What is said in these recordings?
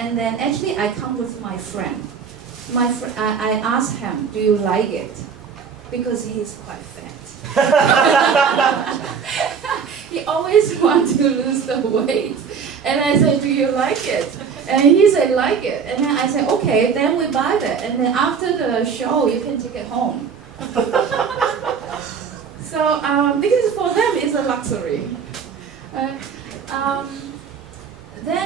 And then actually I come with my friend. I asked him, do you like it? Because he's quite fat. He always wants to lose the weight. And I said, do you like it? And he said, like it. And then I said, okay, then we buy that. And then after the show, you can take it home. So, because for them it's a luxury. The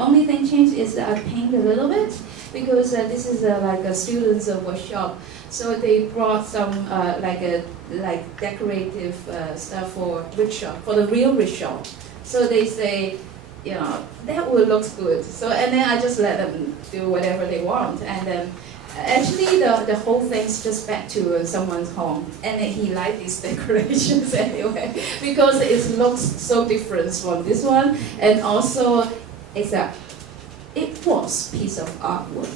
only thing changed is that I paint a little bit because this is like a students' workshop. So they brought some like decorative stuff for rickshaw, for the real rickshaw. So they say, you know, that will look good. So and then I just let them do whatever they want, and then. Actually, the whole thing's just back to someone's home, and he liked these decorations anyway because it looks so different from this one, and also it was a piece of artwork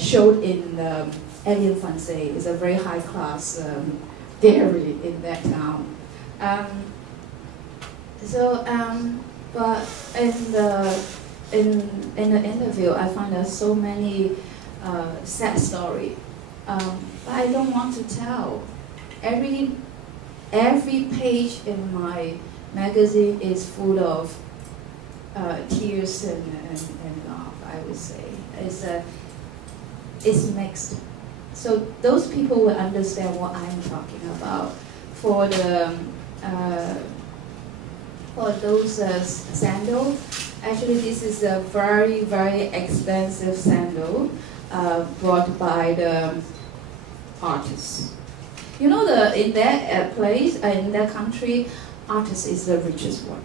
showed in Alien Francais. It's a very high class dairy in that town. But in the interview, I found out so many sad stories, but I don't want to tell. Every page in my magazine is full of tears and love. I would say it's mixed. So those people will understand what I'm talking about. For those sandals. Actually, this is a very, very expensive sandal brought by the artists. You know, in that place, in that country, artist is the richest one.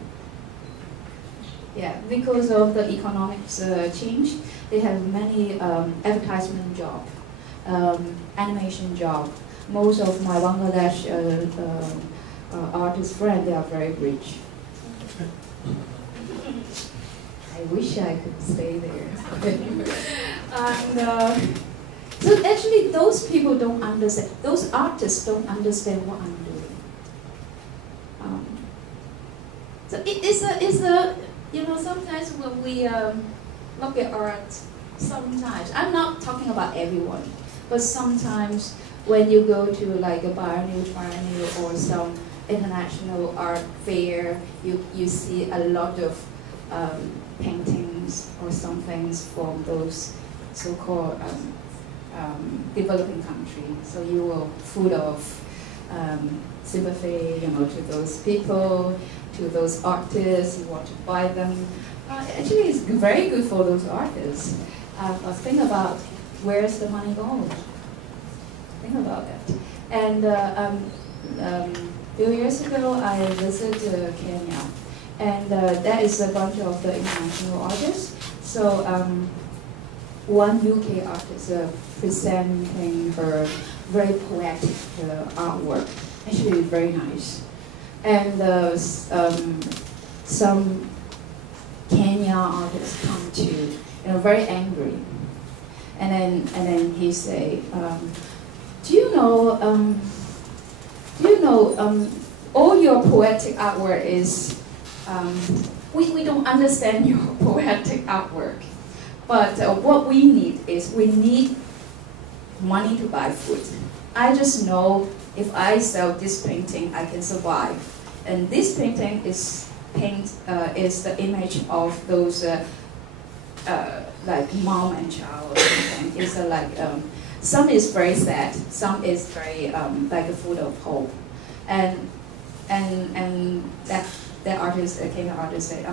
Yeah, because of the economics change, they have many advertisement job, animation job. Most of my Bangladesh artist friends, they are very rich. I wish I could stay there. And so actually those people don't understand, those artists don't understand what I'm doing. So it's a you know, sometimes when we look at art, sometimes, I'm not talking about everyone, but sometimes when you go to like a triennial or some international art fair, you see a lot of paintings or some things from those so-called developing countries. So you will full of sympathy, you know, to those people, to those artists. You want to buy them. Actually, it's very good for those artists. But think about where's the money going. Think about that. And a few years ago, I visited Kenya. And that is a bunch of the international artists. So one UK artist presenting her very poetic artwork. Actually, very nice. And some Kenya artists come to, you know, very angry. And then he say, do you know all your poetic artwork is. We don't understand your poetic artwork, but what we need is we need money to buy food. I just know if I sell this painting, I can survive. And this painting is the image of those like mom and child or something. It's some is very sad, some is very like full of hope, and that artist, Kenyan artist, said,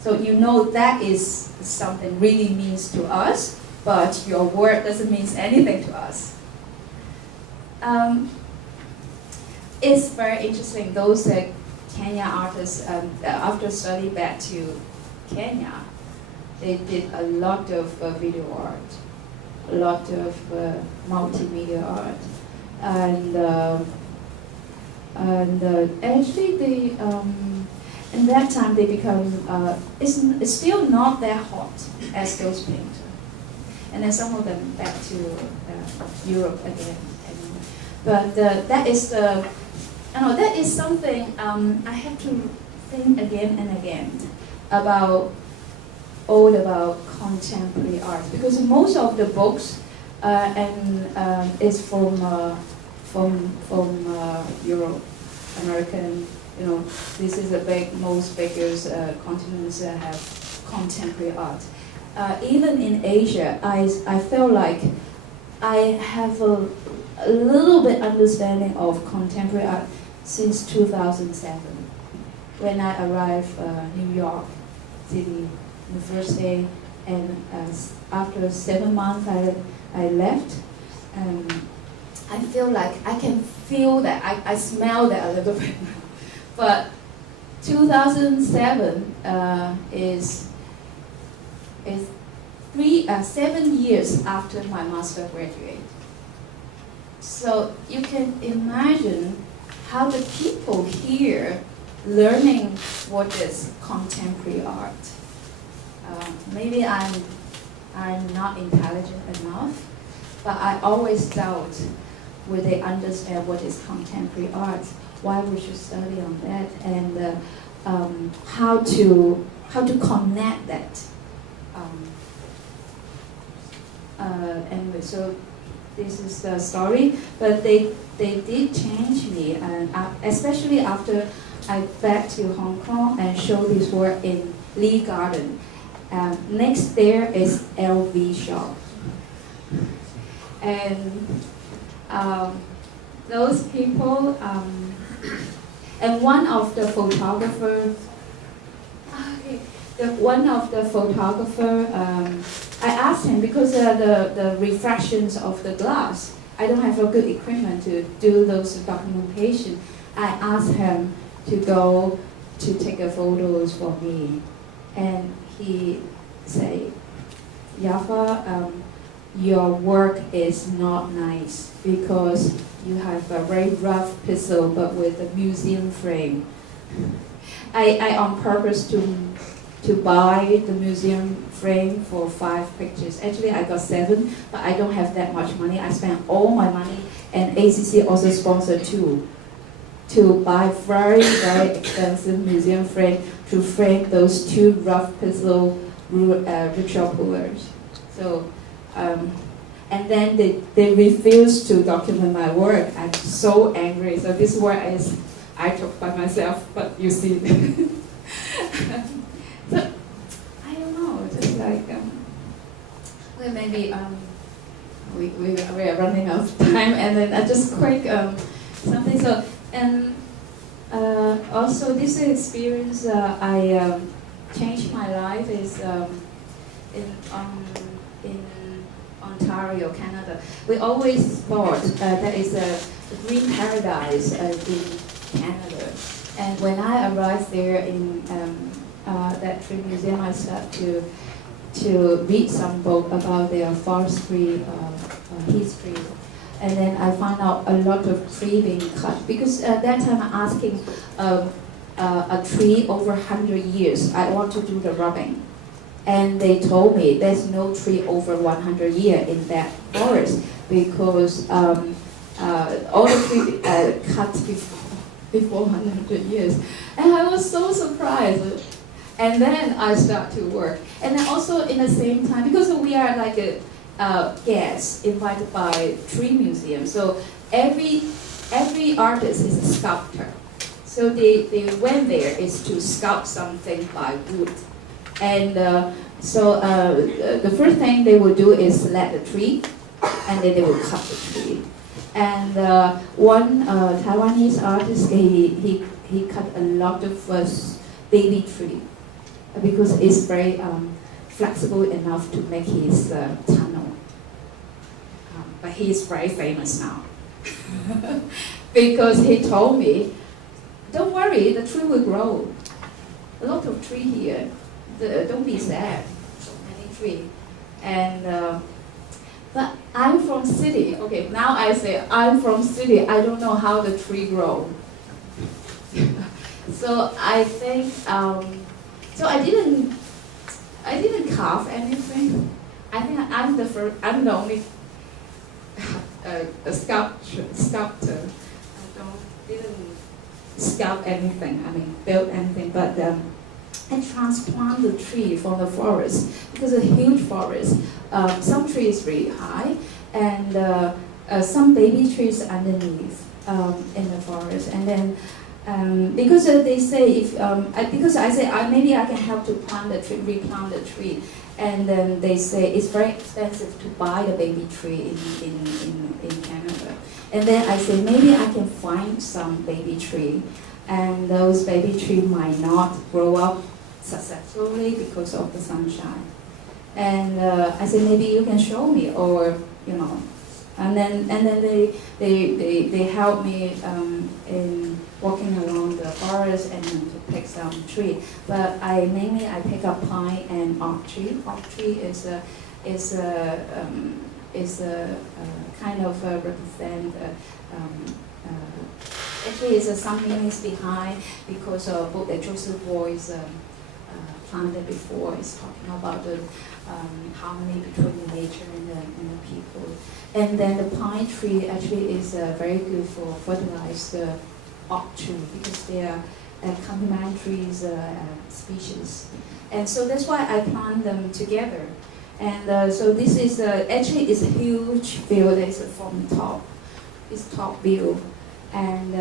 so you know that is something really means to us, but your work doesn't mean anything to us. It's very interesting. Those Kenyan artists, after studying back to Kenya, they did a lot of video art, a lot of multimedia art, and actually they. In that time, they become, it's still not that hot as those painters. And then some of them back to Europe again. But that is something I have to think again and again about all about contemporary art, because most of the books is from Europe, American. You know, this is the most biggest continents that have contemporary art. Even in Asia, I felt like I have a little bit understanding of contemporary art since 2007, when I arrived New York City the first day, and after 7 months I left. I feel like I can feel that, I smell that a little bit now. But 2007 is 7 years after my master graduate. So you can imagine how the people here learning what is contemporary art. Maybe I'm not intelligent enough, but I always doubt will they understand what is contemporary art, why we should study on that, and how to connect that. Anyway, so this is the story, but they did change me, and especially after I back to Hong Kong and showed this work in Lee Garden. Next there is LV shop, and those people, and one of the photographer, I asked him, because the refractions of the glass, I don't have a good equipment to do those documentation. I asked him to go to take a photos for me, and he said, Jaffa, your work is not nice because you have a very rough pistol but with a museum frame. I on purpose to buy the museum frame for 5 pictures. Actually, I got 7, but I don't have that much money. I spent all my money, and ACC also sponsored too, to buy very, very expensive museum frame to frame those 2 rough pistol rickshaw pullers. So, and then they refused to document my work. I'm so angry. So this work I took by myself, but you see. So, I don't know, just like, well, maybe we are running out of time, and then I just quick something. So, and also this experience I changed my life is in Ontario, Canada. We always thought there is a green paradise in Canada, and when I arrived there in that tree museum, I started to read some book about their forestry history, and then I found out a lot of tree being cut, because at that time I'm asking a tree over 100 years. I want to do the rubbing, and they told me there's no tree over 100 years in that forest, because all the trees cut before 100 years, and I was so surprised. And then I start to work, and then also in the same time, because we are like a guests invited by tree museum, so every artist is a sculptor. So they went there is to sculpt something by wood, and so the first thing they will do is select the tree, and then they will cut the tree. And one Taiwanese artist, he cut a lot of baby tree, because it's very flexible enough to make his tunnel. But he's very famous now. Because he told me, don't worry, the tree will grow. A lot of tree here. Don't be sad. So many tree. And but I'm from city. Okay, now I say I'm from city. I don't know how the tree grow. So I think so I didn't carve anything. I think I'm the only sculptor. I didn't sculpt anything, I mean, build anything, but I transplant the tree from the forest, because a huge forest, some trees really high, and some baby trees underneath in the forest, and then because they say if because I say maybe I can help to plant the tree, replant the tree, and then they say it's very expensive to buy the baby tree in Canada, and then I say maybe I can find some baby tree, and those baby tree might not grow up successfully because of the sunshine, and I say maybe you can show me, or you know. And then they help me in walking along the forest and to pick some tree. But mainly I pick up pine and oak tree. Oak tree is a kind of represent. Actually, it's some meanings behind, because a book that Joseph Boyce planted before is talking about the harmony between the nature and the people. And then the pine tree actually is very good for fertilize the oak tree, because they are complementary species. And so that's why I plant them together. And so this is actually is a huge field. It's from top. It's top view. And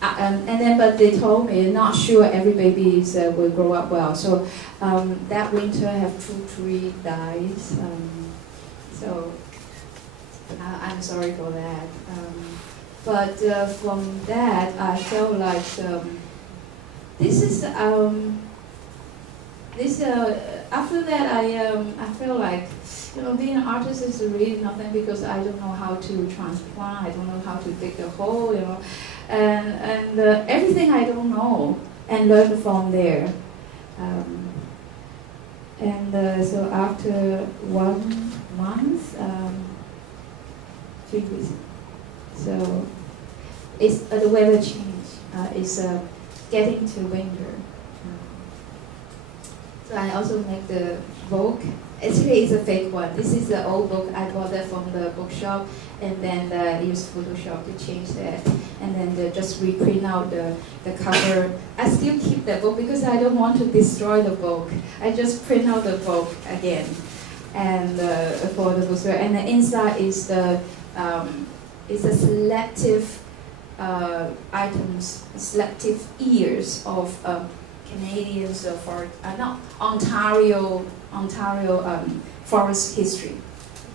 then, but they told me not sure every baby will grow up well. So that winter, I have 2 trees died. So I'm sorry for that. But from that, I felt like this is after that I feel like, you know, being an artist is really nothing, because I don't know how to transplant, I don't know how to dig a hole, you know, and everything I don't know, and learn from there. So after 1 month, 3 weeks, so it's the weather change. It's getting to winter. So I also make the book. Actually, it's a fake one. This is the old book. I bought that from the bookshop, and then use Photoshop to change that, and then just reprint out the cover. I still keep the book because I don't want to destroy the book. I just print out the book again, and for the bookstore. And the inside is the selective items, selective years of Canadians for no, Ontario forest history.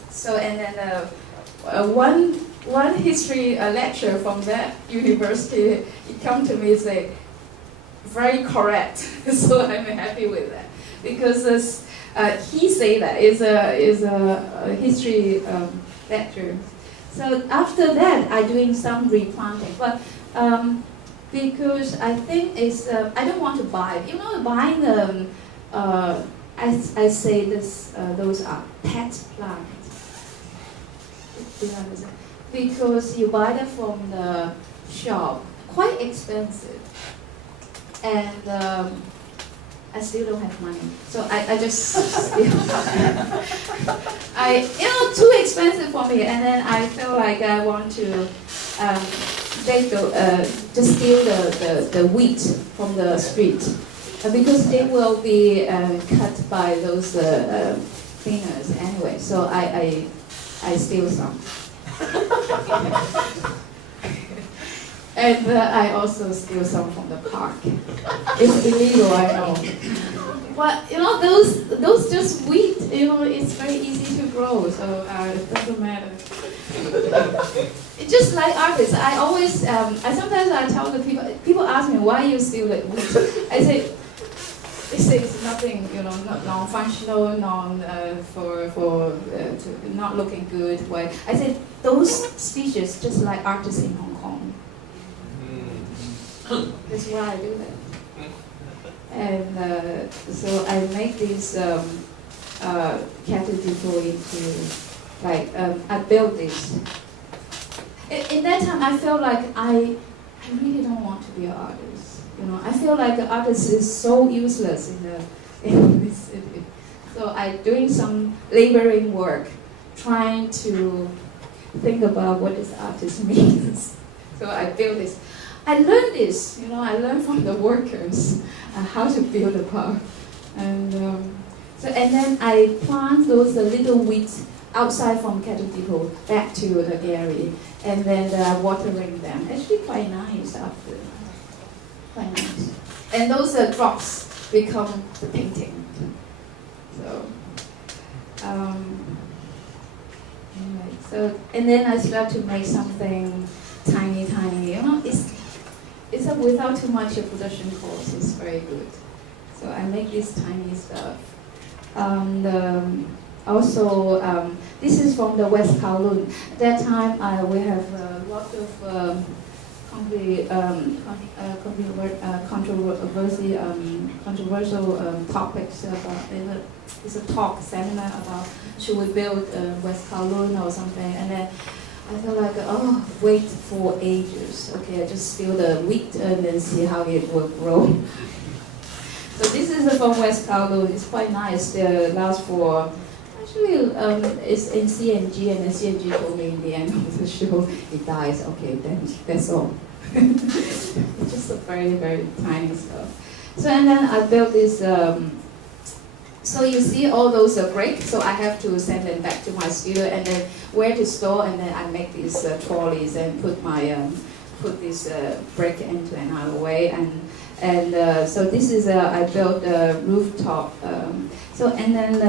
So, and then one history lecturer from that university, he come to me and say, very correct. So I'm happy with that, because he say that is a history lecturer. So after that, I'm doing some replanting, but because I think it's I don't want to buy. You know, buying the I say this those are pet plants. Do you understand? Because you buy them from the shop, quite expensive, and I still don't have money, so I just still too expensive for me, and then I feel like I want to just steal the wheat from the street, because they will be cut by those cleaners anyway. So I steal some. And I also steal some from the park. It's illegal, I know. But you know, those just wheat. You know, it's very easy to grow, so it doesn't matter. It's just like artists. I always, sometimes I tell the people ask me why you steal the wheat. I say, they say it's nothing, you know, not non-functional, not looking good. Why? I said those species just like artists in Hong Kong. That's why I do that. And so I make these cattle depot into, like, I built this. In that time, I felt like I really don't want to be an artist. You know, I feel like an artist is so useless in this city. So I'm doing some laboring work, trying to think about what this artist means. So I built this. I learned this, I learned from the workers how to build a park. And and then I plant those little weeds outside from cattle depot back to the gallery, and then watering them. Actually quite nice after. Quite nice. And those drops become the painting. So, anyway, and then I start to make something tiny. It's without too much production cost. It's very good. So I make this tiny stuff. Also, this is from the West Kowloon. At that time, we have a lot of controversial topics about. It's a talk seminar about should we build West Kowloon or something, and then I felt like, wait for ages. Okay, I just steal the wheat and then see how it will grow. So this is from West Kowloon. It's quite nice. It lasts for, actually, it's in CNG, and the CNG told me in the end of the show, it dies. Okay, then that's all. It's just a very, very tiny stuff. So, and then I built this, so you see all those bricks, so I have to send them back to my studio, and then where to store, and then I make these trolleys and put this brick into another way, and so this is I built a rooftop. So and then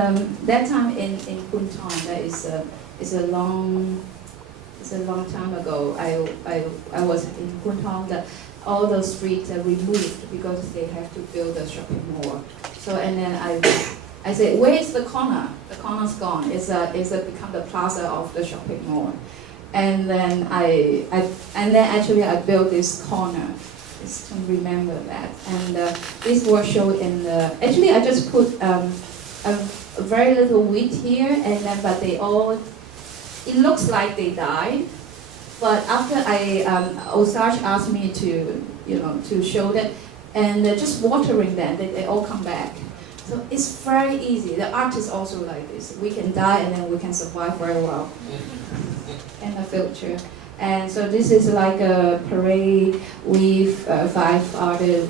that time in Kuntong, that is a long time ago. I was in Kuntong. All the streets removed because they have to build a shopping mall. So and then I said, where is the corner? The corner's gone. It's become the plaza of the shopping mall. And then actually I built this corner. Just to remember that. And this was shown in the. Actually, I just put a very little wheat here, and then but they all. It looks like they died, but after Osage asked me to show that, and just watering them, they all come back. So it's very easy. The art is also like this. We can die and then we can survive very well in the future. And so this is like a parade with 5 artists